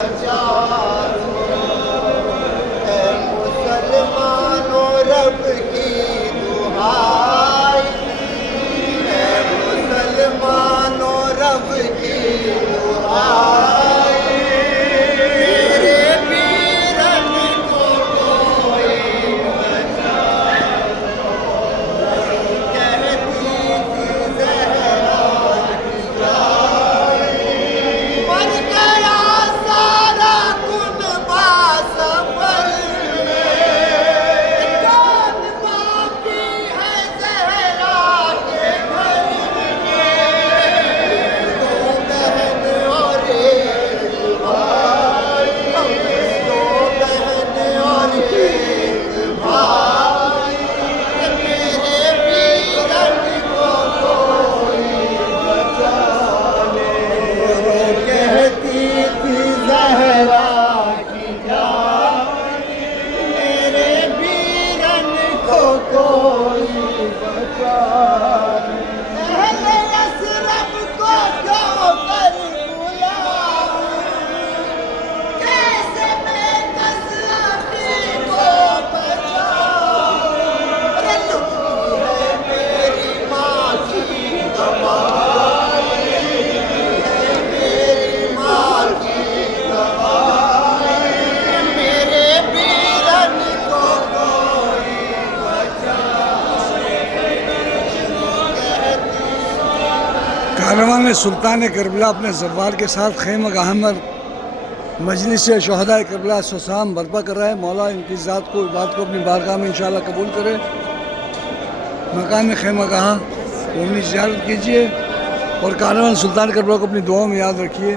مسلمانوں رب کی دعائیں، اے مسلمانوں رب کی دعائیں، تیرے پیرن کو کوئی بچا نہیں، کہتی تھی زہرا کی جائیں، مر گیا سارا کنبہ سفر میں، کون باقی ہے زہرا کے گھر میں، دو بہن اور ایک بھائی، دو بہن اور ایک بھائی، میرے پیرن کو کوئی بچا لے، وہ کہتی تھی زہرا کی جائیں، میرے پیرن کو کوئی بچا لے، اہل یثرب کو کیوں کر بلاؤں، کیسے میں قذافی کو بچاؤں، ارے لٹتی ہے میری ماں کی کمائی، میری ماں کی کمائی، میرے پیرن کو کوئی بچا لے، کاروان سلطان کربلا اپنے زوار کے ساتھ خیمہ گاہ میں مجلس شہداء کربلا سسام برپا کر رہا ہے۔ مولا ان کی ذات کو عبادت کو اپنی بارگاہ میں انشاءاللہ قبول کرے۔ مقام خیمہ گاہ کو اپنی زیارت کیجیے اور کاروان سلطان کربلا کو اپنی دعاؤں میں یاد رکھیے۔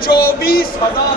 24,000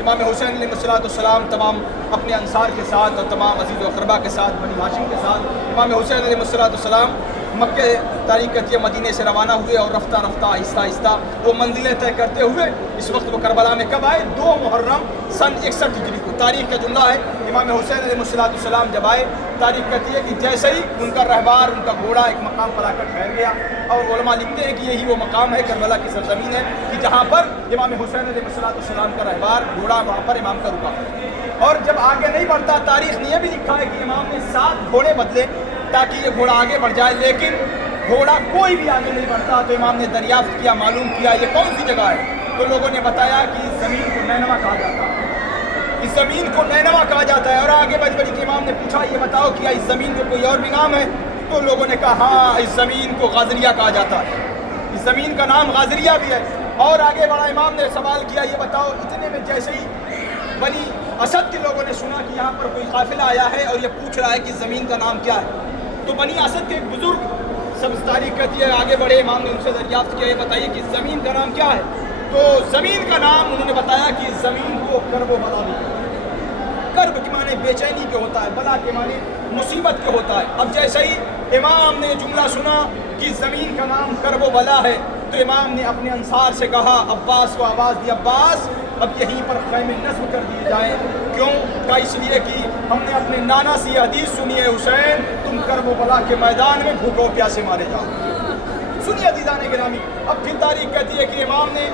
امام حسین علیہ السلام تمام اپنے انصار کے ساتھ اور تمام عزیز و اقربا کے ساتھ بنی ہاشم کے ساتھ امام حسین علیہ السلام مکہ تاریخ کہتی ہے مدینے سے روانہ ہوئے اور رفتہ رفتہ آہستہ آہستہ وہ منزلیں طے کرتے ہوئے اس وقت وہ کربلا میں کب آئے؟ 2 محرم سن 61 ہجری کو. تاریخ کا جملہ ہے امام حسین علیہ السلام جب آئے تاریخ کہتی ہے کہ جیسے ہی ان کا رہبار ان کا گھوڑا ایک مقام پر آ کر ٹھہر گیا اور علماء لکھتے ہیں کہ یہی وہ مقام ہے کربلا کی سرزمین ہے کہ جہاں پر امام حسین علیہ السلام کا رہبار گھوڑا وہاں پر امام کا رکا. اور جب آگے نہیں بڑھتا تاریخ نے یہ بھی لکھا ہے کہ امام نے 7 گھوڑے بدلے تاکہ یہ گھوڑا آگے بڑھ جائے لیکن گھوڑا کوئی بھی آگے نہیں بڑھتا. تو امام نے دریافت کیا معلوم کیا یہ کون سی جگہ ہے تو لوگوں نے بتایا کہ اس زمین کو نینوا کہا جاتا ہے اس زمین کو نینوا کہا جاتا ہے. اور آگے بڑھ بڑھ کے امام نے پوچھا یہ بتاؤ کیا اس زمین کو کوئی اور بھی نام ہے تو لوگوں نے کہا ہاں اس زمین کو غازریہ کہا جاتا ہے اس زمین کا نام غازریہ بھی ہے. اور آگے بڑھا امام نے سوال کیا یہ بتاؤ اتنے میں جیسے ہی بنی اسد کے لوگوں نے سنا کہ یہاں پر کوئی قافلہ آیا ہے اور یہ پوچھ رہا ہے کہ زمین کا نام کیا ہے تو بنی اسد کے ایک بزرگ سب تاریخ کہتی ہے آگے بڑھے امام نے ان سے دریافت کیا یہ بتائیے کہ زمین کا نام کیا ہے تو زمین کا نام انہوں نے بتایا کہ زمین کو کرب و بلا بھی کرب کے معنی بے چینی کے ہوتا ہے بلا کے معنی مصیبت کے ہوتا ہے. اب جیسے ہی امام نے جملہ سنا کہ زمین کا نام کرب و بلا ہے تو امام نے اپنے انصار سے کہا عباس کو آواز دی عباس اب یہیں پر خیمے نصب کر دیے جائیں. کیوں؟ کہا اس لیے کہ ہم نے اپنے نانا سے یہ حدیث سنی ہے حسین تم کرب و بلا کے میدان میں بھوکو پیاسے مارے جاؤ. سنیے عزیزان گرامی. اب پھر تاریخ کہتی ہے کہ امام نے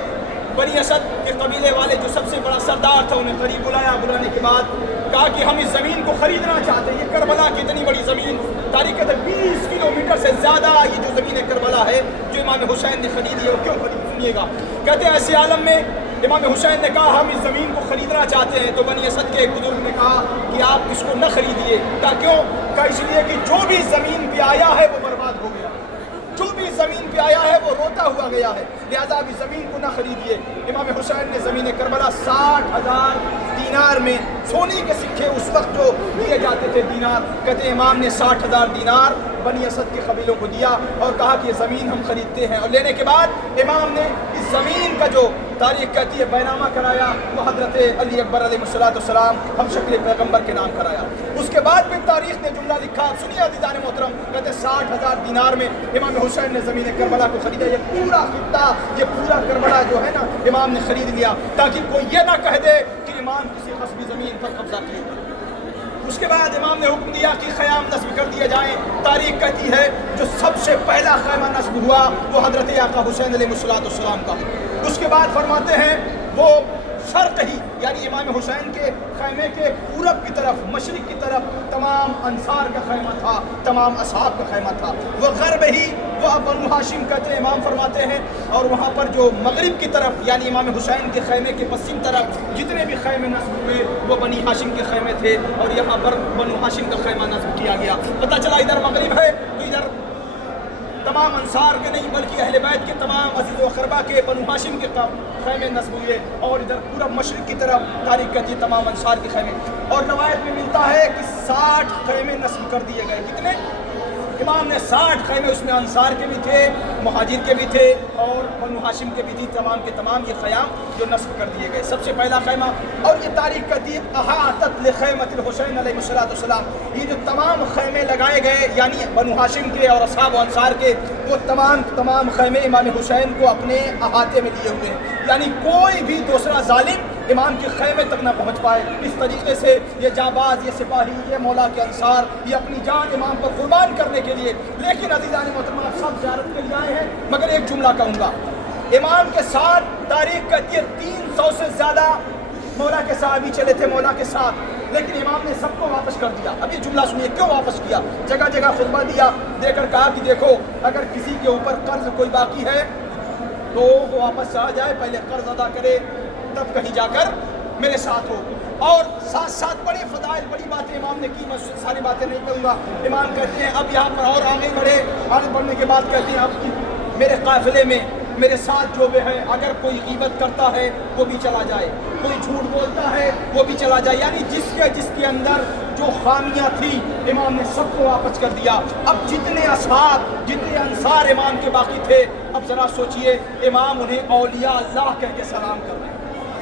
بنی اسد کے قبیلے والے جو سب سے بڑا سردار تھا انہیں قریب بلایا. بلانے کے بعد کہا کہ ہم اس زمین کو خریدنا چاہتے ہیں. یہ کربلا کی اتنی بڑی زمین تاریخ کہتے 20 کلومیٹر سے زیادہ یہ جو زمین کربلا ہے جو امام حسین نے خریدی ہے وہ کیوں خرید سنیے گا. کہتے ہیں ایسے عالم میں امام حسین نے کہا ہم اس زمین کو خریدنا چاہتے ہیں تو بنی اسد کے ایک بزرگ نے کہا کہ آپ اس کو نہ خریدیے. کہا کیوں؟ کہا اس لیے کہ جو بھی زمین پہ آیا ہے وہ برباد ہو گیا جو بھی زمین پہ آیا ہے وہ روتا ہوا گیا ہے لہذا اب اس زمین کو نہ خریدیے. امام حسین نے زمین کربلا 60,000 دینار میں سونے کے سکے اس وقت جو دیے جاتے تھے دینار کہتے ہیں امام نے 60,000 دینار بنی اسد کے قبیلوں کو دیا اور کہا کہ یہ زمین ہم خریدتے ہیں. اور لینے کے بعد امام نے اس زمین کا جو تاریخ کہتی ہے بینامہ کرایا وہ حضرت علی اکبر علیہ السلام ہم شکل پیغمبر کے نام کرایا. اس کے بعد پھر تاریخ نے جملہ لکھا سنیے عزیزان محترم کہتے 60,000 دینار میں امام حسین نے زمین کربلا کو خریدا. یہ پورا خطہ یہ پورا کربلا جو ہے نا امام نے خرید لیا تاکہ کوئی یہ نہ کہہ دے کہ امام کسی قصبی زمین پر قبضہ کیے. اس کے بعد امام نے حکم دیا کہ خیام نصب کر دیے جائیں. تاریخ کہتی ہے جو سب سے پہلا خیمہ نصب ہوا وہ حضرت آقا حسین علیہ السلام کا. اس کے بعد فرماتے ہیں وہ شرق ہی یعنی امام حسین کے خیمے کے پورب کی طرف مشرق کی طرف تمام انصار کا خیمہ تھا تمام اصحاب کا خیمہ تھا. وہ غرب ہی وہ بنو ہاشم کہتے ہیں امام فرماتے ہیں اور وہاں پر جو مغرب کی طرف یعنی امام حسین کے خیمے کے پشچم طرف جتنے بھی خیمے نصب ہوئے وہ بنی ہاشم کے خیمے تھے اور یہاں پر بنو ہاشم کا خیمہ نصب کیا گیا. پتہ چلا ادھر مغرب ہے تو ادھر تمام انصار کے نہیں بلکہ اہل بیت کے تمام عزیز و اقربا کے بنو ہاشم کے خیمے نصب ہوئے اور ادھر پورا مشرق کی طرف تاریخ کہتی ہے تمام انصار کے خیمے. اور روایت میں ملتا ہے کہ 60 خیمے نصب کر دیے گئے. کتنے؟ امام نے 60 خیمے اس میں انصار کے بھی تھے مہاجر کے بھی تھے اور بنو ہاشم کے بھی تھی تمام کے تمام یہ خیام جو نصب کر دیے گئے. سب سے پہلا خیمہ اور یہ تاریخ کہتی ہے احاطت لخیمۃ الحسین علیہ السلام. یہ جو تمام خیمے لگائے گئے یعنی بنو ہاشم کے اور اصحاب و انصار کے وہ تمام خیمے امام حسین کو اپنے احاطے میں لیے ہوئے ہیں یعنی کوئی بھی دوسرا ظالم امام کے خیمے تک نہ پہنچ پائے. اس طریقے سے یہ جانباز یہ سپاہی یہ مولا کے انصار یہ اپنی جان امام پر قربان کرنے کے لیے. لیکن عزیزان محترم سب زیارت کے لیے آئے ہیں مگر ایک جملہ کہوں گا امام کے ساتھ تاریخ کہتی ہے 300 سے زیادہ مولا کے صحابی چلے تھے مولا کے ساتھ لیکن امام نے سب کو واپس کر دیا. اب یہ جملہ سنیے کیوں واپس کیا. جگہ جگہ خطبہ دیا دے کر کہا کہ دیکھو اگر کسی کے اوپر قرض کوئی باقی ہے تو وہ واپس آ جائے پہلے قرض ادا کرے تب کہیں جا کر میرے ساتھ ہو. اور ساتھ ساتھ بڑے فضائل بڑی باتیں امام نے کی میں ساری باتیں نہیں کروں گا. امام کہتے ہیں اب یہاں پر اور آگے بڑھنے کے بعد کہتے ہیں اب میرے قافلے میں میرے ساتھ جو بھی ہے اگر کوئی غیبت کرتا ہے وہ بھی چلا جائے کوئی جھوٹ بولتا ہے وہ بھی چلا جائے یعنی جس کے اندر جو خامیاں تھیں امام نے سب کو واپس کر دیا. اب جتنے اصحاب جتنے انصار امام کے باقی تھے اب ذرا سوچئے امام انہیں اولیاء اللہ کہہ کے سلام کر رہے ہیں.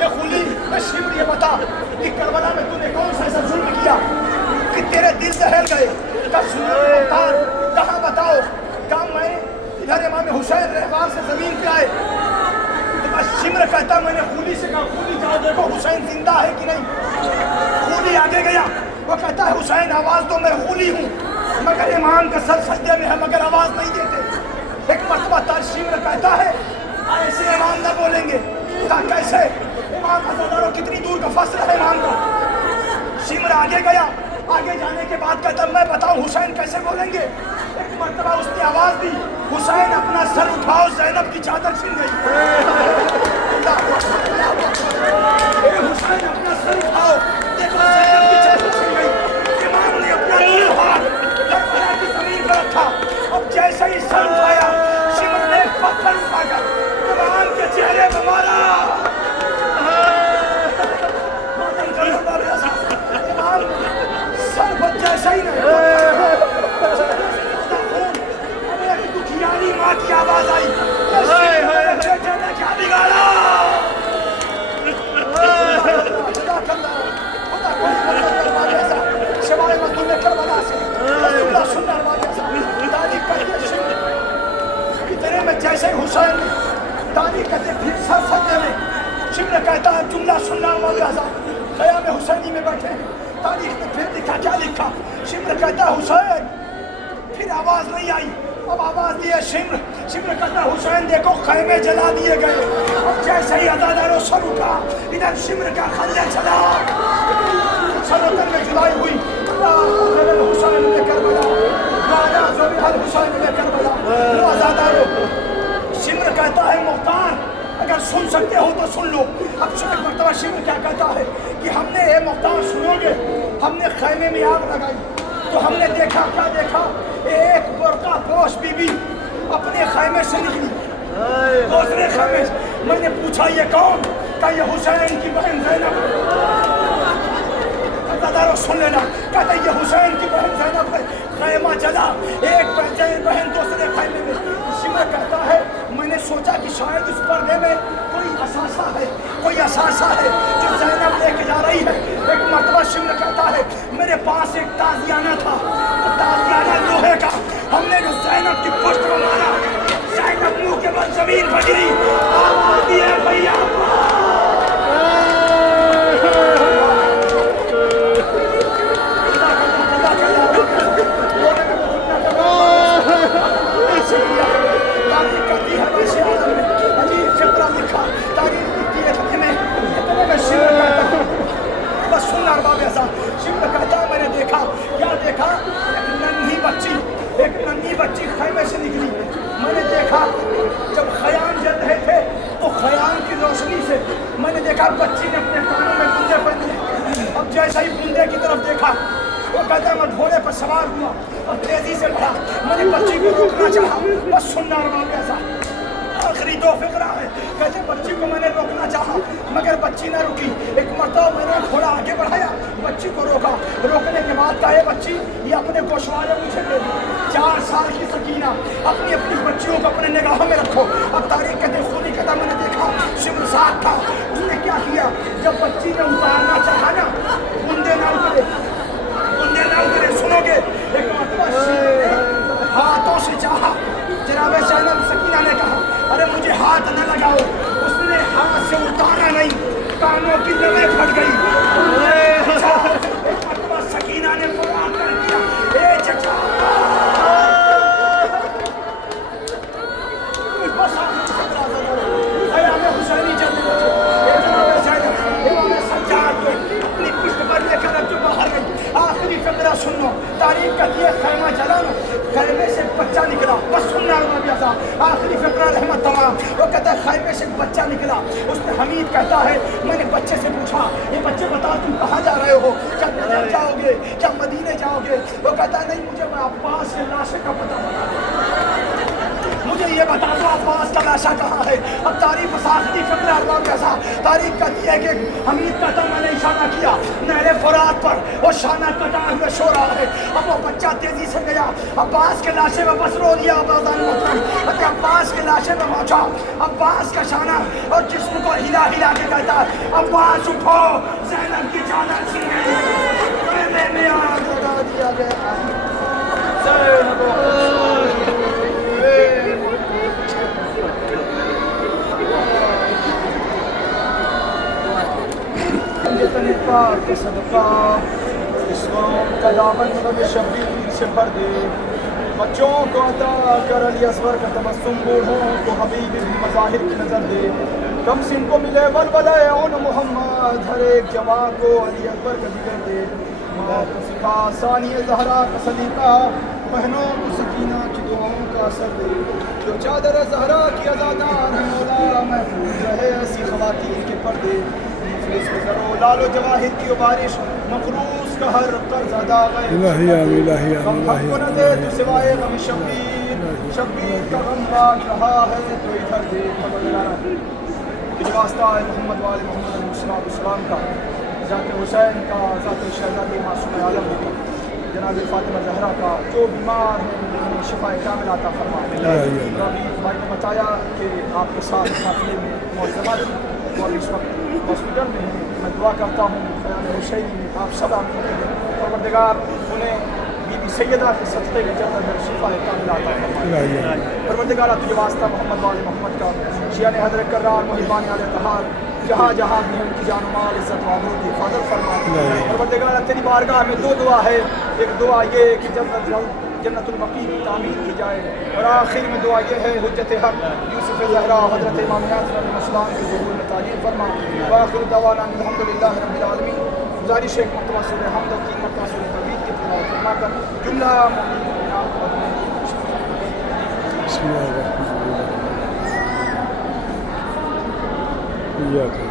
یہ خولی شمر یہ بتا کہ کربلا میں تو نے کون سا ایسا ظلم کیا کہ تیرے دل دہل گئے؟ کب سنو مختار کہاں بتاؤ؟ کہاں میں ادھر امام حسین رہوار سے زمین پہ آئے تو بس شمر کہتا میں نے خولی سے کہا خولی جاؤ دیکھو حسین زندہ ہے کہ نہیں۔ خولی آگے گیا، وہ کہتا ہے حسین آواز دو میں خولی ہوں، مگر امام کا سر سجدے میں ہے مگر آواز نہیں دیتے۔ ایک مرتبہ تاج شمر کہتا ہے ایسے امام نہ بولیں گے۔ کہا کیسے؟ امام عزادارو کتنی دور کا فصل ہے امام کا۔ شمر آگے گیا، آگے جانے کے بعد کہتا میں بتاؤں حسین کیسے بولیں گے؟ ایک مرتبہ اس نے آواز دی حسین اپنا سر اٹھاؤ زینب کی چادر چھن گئی۔ اے حسین اپنا سر اٹھاؤ دیکھو زینب کی چادر چھن گئی۔ امام نے اپنا دونوں ہاتھ کربلا کی زمین پر رکھا، اب جیسے ہی سر اٹھایا شمر نے ایک پتھر اٹھا کر امام کے چہرے پہ مارا۔ امام سر پر جیسا ہی نہیں دکھیانی ماں کی آواز آئی بیٹے نے کیا بگاڑا؟ خدا کوئی کربلا جیسا سوائے مزدور میں کربلا سے رسول اللہ سننا جیسا تعریف کرتے شمر اتنے میں جیسے حسین تعریف کرتے پھر سر سجدے میں شمر کہتا ہے جملہ سننا جیسا خیام حسینی میں بیٹھے ہیں۔ تاریخ نے پھر لکھا کیا لکھا؟ شمر کہتا ہے حسین، پھر آواز نہیں آئی، اب آواز دی ہے شمر۔ شمر کہتا ہے حسین دیکھو خیمے جلا دیے گئے، اب جیسے ہی عزادارو سر اٹھا ادھر شمر کا خنجر چلا، سرطن میں جلائی ہوئی حسین نے کربلا راجا ذبیح الحسین نے کربلا۔ عزادارو شمر کہتا ہے مختار اگر سن سکتے ہو تو سن لو۔ اب ایک مرتبہ شمر کیا کہتا ہے کہ ہم نے اے مختار سنو گے، ہم نے خیمے میں آگ لگائی تو ہم نے دیکھا کیا دیکھا؟ ایک برقع پوش بی بی اپنے خیمے سے نکلی دوسرے خیمے سے۔ میں نے پوچھا یہ کون؟ کہ یہ حسین کی بہن زینب۔ عزادارو سن لینا، کہتا یہ حسین کی بہن زینب ہے۔ خیمہ جلا، ایک بہن دوسرے خیمے میں۔ شمر کہتا ہے میں نے سوچا کہ شاید اس پردے میں کوئی اثاثہ ہے، کوئی اثاثہ ہے جو زینب لے کے جا رہی ہے۔ ایک مرتبہ شمر کہتا ہے میرے پاس ایک تازیانہ تھا، تازیانہ لوہے کا، ہم نے جو زینب کی پشت کو مارا زینب منہ کے بل زمین پر گری، آواز دی ہے بھیا بچی خیمے سے نکلی۔ میں نے دیکھا جب خیام جل رہے تھے تو خیام کی روشنی سے میں نے دیکھا بچی نے اپنے کانوں میں بندے پہنے۔ اب جیسا ہی بندے کی طرف دیکھا وہ کہتا ہے میں گھوڑے پر سوار ہوا اور تیزی سے بڑھا، میں نے بچی کو روکنا چاہا، بس سننا رہا ایسا آخری دو فقرہ ہے۔ کہتے بچی کو میں نے روکنا چاہا مگر بچی نہ رکی۔ ایک مرتبہ میں نے گھوڑا آگے بڑھایا، بچی کو روکا، روکنے کے بعد کہا بچی یہ اپنے گوشوارے مجھے دے دی۔ 4 سال کی سکینہ اپنی بچیوں کو اپنے نگاہوں میں رکھو۔ اب تاریخ کہتے خودی کہتا میں نے دیکھا شمر ساتھ تھا، اس نے کیا کیا جب بچی نے اتارنا چاہا نا بندے نہ اترے، سنو گے ایک مرتبہ ہاتھوں سے چاہا، جناب زینب سکینہ نے کہا ارے مجھے ہاتھ نہ لگاؤ، اس نے ہاتھ سے اتارا نہیں، کانوں کی لمیں پھٹ گئی۔ ایک مرتبہ سکینہ نے قرآن کر دیا اے چچا حسینی جلدی امام سجاد کو اپنی پشت پر لے کر جو باہر گئی۔ آخری فقرہ سنو، تاریخ کہتی ہے خیمہ جلا نا، خیمے سے ایک بچہ نکلا، بس سننا رہا آخری فقرہ رحمت تمام۔ وہ کہتا ہے خیمے سے ایک بچہ نکلا، اس نے حمید کہتا ہے میں نے بچے سے پوچھا یہ بچے بتا تم کہاں جا رہے ہو، کیا نجف جاؤ گے، کیا مدینے جاؤ گے؟ وہ کہتا ہے نہیں مجھے عباس کے لاشے کا پتہ مجھے یہ بتا دو عباس کا لاشا کہاں ہے۔ اب تاریخ آخری فقرہ اللہ کیسا تاریخ کہتی ہے کہ حمید کہتا میں نے اشارہ کیا نہر فرات پر وہ شانہ کٹا ہوئے سو رہا ہے۔ اب وہ بچہ تیزی سے گیا عباس کے لاشے میں بس رو لیا عباس کے لاشے میں پہنچا، عباس کا شانہ اور جسم کو ہلا ہلا ہلا کے کہتا عباس اٹھو زینب کی چادر چھینے میں آگ لگا دیا گیا زینب جتنے پاک کے صدقہ اسلام کا دامن غم شبیر سے بھر دے بچوں کو عطا کر علی اصغر کا تبسم بوڑھوں کو حبیب مظاہر کی نظر دے کم سن کو ملے ولولہ اون محمد ہر ایک جوان کو علی اکبر کا ذکر دے ماں کو سکھا ثانی زہرا کا سلیقہ بہنوں کو سکینہ کی دعاؤں کا اثر دے جو چادر زہرا کی ازادار ہے مولا محفوظ رہے ایسی خواتین کے پردے مفلس کرو لال و جواہر کی بارش مقروض کا ہر قرض ادا غیر غم حق کو نہ دے تو سوائے غم شبیر شبیر کا غم باق رہا ہے تو ادھر دے خبر واسطہ ہے محمد وال محمد علیہ السلام کا ذات حسین کا ذات شہزادی معصوم عالم کا جناب فاطمہ زہرا کا جو بیمار ہیں شفا کامل عطا فرمائے ابھی بھائی نے بتایا کہ آپ کے ساتھ قافلے میں معظمت اور اس وقت ہاسپٹل میں ہیں میں دعا کرتا ہوں خیال حسینی میں آپ سب آپ کو پروردگار انہیں بی بی سیدہ کے صدقے کے جنت میں شفا کامل عطا فرمائے پروردگار تجھے واسطہ محمد وال محمد کا شیعہ حضرت کرار محبان علیہ طہار جہاں جہاں بھی ان کی جان و مال عزت و آبرو کی حفاظت فرما پروردگار تیری بارگاہ میں دو دعا ہے ایک دعا یہ کہ جنت البقیع کی تعمیر کی جائے اور آخر میں دعا یہ ہے حجت حق یوسف زہرا حضرت امام یاسر علیہ السلام کے ظہور میں تعلیم فرما وآخر دعوانا الحمدللہ رب العالمین گزارش ہے مرتبہ سورہ حمد و 3 مرتبہ سورہ توحید کی تلاوت فرما کر جملہ بسم اللہ الرحمن الرحیم